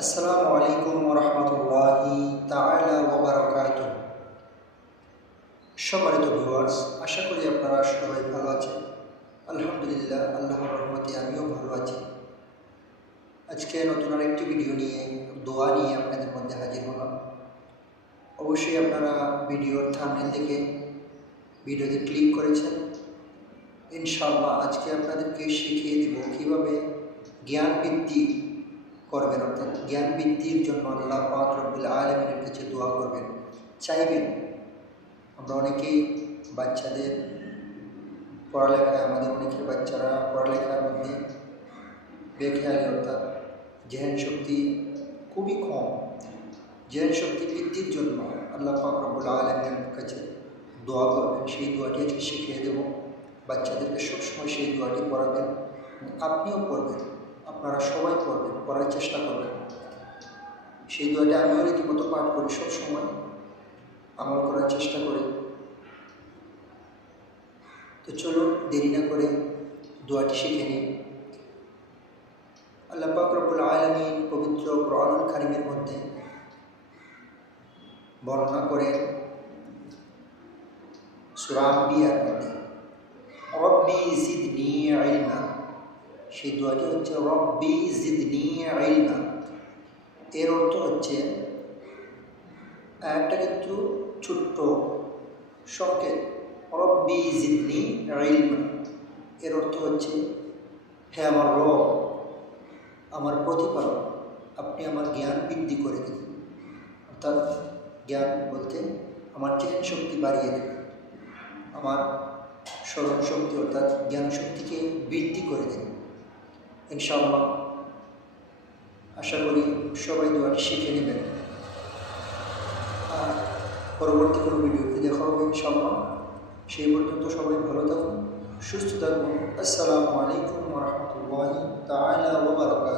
আসসালামু আলাইকুম ওয়া রাহমাতুল্লাহি তাআলা ওয়া বারাকাতুহু। সম্মানিত ভিউয়ার্স, আশা করি আপনারা সবাই ভালো আছেন। আলহামদুলিল্লাহ, আল্লাহর রহমতে আমিও ভালো আছি। আজকে নতুন আরেকটি ভিডিও নিয়ে, দোয়া নিয়ে আপনাদের মধ্যে হাজির হলাম। অবশ্যই আপনারা ভিডিওর থাম্বনেল দেখে ভিডিওতে ক্লিক করেছেন। ইনশাআল্লাহ আজকে আপনাদেরকে শিখিয়ে দেব কীভাবে জ্ঞান বৃদ্ধি করবেন, অর্থাৎ জ্ঞান বৃদ্ধির জন্য আল্লাহ পাক রব্বুল আলামিনের কাছে দোয়া করবেন, চাইবেন। আমরা অনেকেই বাচ্চাদের পড়ালেখায়, আমাদের অনেকের বাচ্চারা পড়ালেখার মধ্যে বেখেয়ালি, অর্থাৎ জেহেন শক্তি খুবই কম। জেহেন শক্তি বৃদ্ধির জন্য আল্লাহ পাক রব্বুল আলামিনের কাছে দোয়া করবেন। সেই দোয়াটি আজকে শিখিয়ে দেব। বাচ্চাদেরকে সবসময় সেই দোয়াটি পড়াবেন, আপনিও পড়বেন, আপনারা সবাই পড়বেন, পড়ার চেষ্টা করবেন। সেই দোয়াটি আমিও রীতিমতো পাঠ করি, সবসময় আমল করার চেষ্টা করি। তো চলো দেরি না করে দোয়াটি শিখে নিই। আল্লাহ পাক রব্বুল আলামিন পবিত্র কোরআনুল কারীমের মধ্যে বর্ণনা করেন সূরা আম্বিয়ার মধ্যে, রব্বি জিদনি ইলমা। সেই দোয়াটি হচ্ছে রব্বি জিদনি ইলমা। এর অর্থ হচ্ছে, একটা কিন্তু ছোট্ট সংকেত, রব্বি জিদনি ইলমা। এর অর্থ হচ্ছে, হে আমার রব, আমার প্রতিপালক, আপনি আমার জ্ঞান বৃদ্ধি করে দিন। অর্থাৎ জ্ঞান বলতে আমার জেহেন শক্তি বাড়িয়ে দেবেন, আমার স্মরণ শক্তি অর্থাৎ জ্ঞান শক্তিকে বৃদ্ধি করে দিন। ইনশাআল্লাহ আশা করি সবাই দোয়াটি শিখে নেবেন। আর পরবর্তী কোনো ভিডিওতে দেখা হবে ইনশাআল্লাহ। সেই পর্যন্ত সবাই ভালো থাকুন, সুস্থ থাকুন। আসসালামু আলাইকুম ওয়া রাহমাতুল্লাহি তাআলা ওয়া বারাকাতুহু।